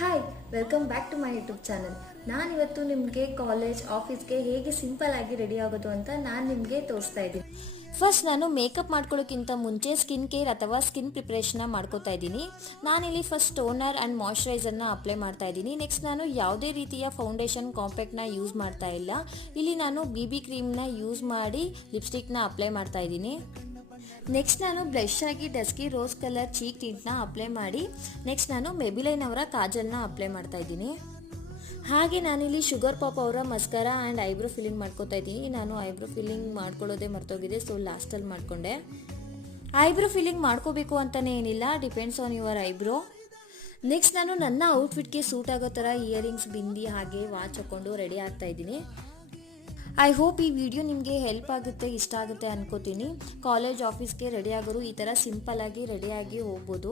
Hi, welcome back to my YouTube channel. ನಾನಿವತ್ತು ನಿಮಗೆ college ಆಫೀಸ್ಗೆ ಹೇಗೆ ಸಿಂಪಲ್ ಆಗಿ ರೆಡಿ ಆಗೋದು ಅಂತ ನಾನು ನಿಮಗೆ ತೋರಿಸ್ತಾ ಇದ್ದೀನಿ. ಫಸ್ಟ್ ನಾನು ಮೇಕಪ್ ಮಾಡ್ಕೊಳ್ಳೋಕ್ಕಿಂತ ಮುಂಚೆ ಸ್ಕಿನ್ ಕೇರ್ ಅಥವಾ ಸ್ಕಿನ್ ಪ್ರಿಪ್ರೇಷನ್ನ ಮಾಡ್ಕೋತಾ ಇದ್ದೀನಿ. ನಾನಿಲ್ಲಿ ಫಸ್ಟ್ ಟೋನರ್ ಆ್ಯಂಡ್ ಮಾಯ್ಶ್ಚರೈಸರ್ನ ಅಪ್ಲೈ ಮಾಡ್ತಾ ಇದ್ದೀನಿ. ನೆಕ್ಸ್ಟ್ ನಾನು ಯಾವುದೇ ರೀತಿಯ ಫೌಂಡೇಶನ್ ಕಾಂಪ್ಯಾಕ್ಟ್ನ ಯೂಸ್ ಮಾಡ್ತಾ ಇಲ್ಲ. ಇಲ್ಲಿ ನಾನು BB ಕ್ರೀಮ್ನ ಯೂಸ್ ಮಾಡಿ ಲಿಪ್ಸ್ಟಿಕ್ನ ಅಪ್ಲೈ ಮಾಡ್ತಾ ಇದ್ದೀನಿ. ನೆಕ್ಸ್ಟ್ ನಾನು ಬ್ಲಷ್ ಆಗಿ ಡಸ್ಕಿ ರೋಸ್ ಕಲರ್ ಚೀಕ್ ಟಿಂಟ್ನ ಅಪ್ಲೈ ಮಾಡಿ ನೆಕ್ಸ್ಟ್ ನಾನು ಮೆಬಿಲೈನ್ ಅವರ ಕಾಜಲ್ನ ಅಪ್ಲೈ ಮಾಡ್ತಾ ಇದ್ದೀನಿ. ಹಾಗೆ ನಾನಿಲ್ಲಿ ಶುಗರ್ ಪಾಪ್ ಅವರ ಮಸ್ಕರಾ ಆ್ಯಂಡ್ ಐಬ್ರೋ ಫಿಲ್ಲಿಂಗ್ ಮಾಡ್ಕೋತಾ ಇದ್ದೀನಿ. ನಾನು ಐಬ್ರೋ ಫಿಲ್ಲಿಂಗ್ ಮಾಡ್ಕೊಳ್ಳೋದೇ ಮರ್ತೋಗಿದೆ, ಸೊ ಲಾಸ್ಟಲ್ಲಿ ಮಾಡಿಕೊಂಡೆ. ಐಬ್ರೋ ಫಿಲ್ಲಿಂಗ್ ಮಾಡ್ಕೋಬೇಕು ಅಂತಲೇ ಏನಿಲ್ಲ, depends on your eyebrow. Next ನಾನು ನನ್ನ ಔಟ್ಫಿಟ್ಗೆ ಸೂಟ್ ಆಗೋ ಥರ ಇಯರಿಂಗ್ಸ್, ಬಿಂದಿ ಹಾಗೆ ವಾಚ್ ಹಾಕ್ಕೊಂಡು ರೆಡಿ ಆಗ್ತಾ ಇದ್ದೀನಿ. ಐ ಹೋಪ್ ಈ ವಿಡಿಯೋ ನಿಮಗೆ ಹೆಲ್ಪ್ ಆಗುತ್ತೆ, ಇಷ್ಟ ಆಗುತ್ತೆ ಅನ್ಕೋತೀನಿ. ಕಾಲೇಜ್ ಆಫೀಸ್ಗೆ ರೆಡಿ ಆಗೋರು ಈ ಥರ ಸಿಂಪಲ್ಲಾಗಿ ರೆಡಿಯಾಗಿ ಹೋಗ್ಬೋದು.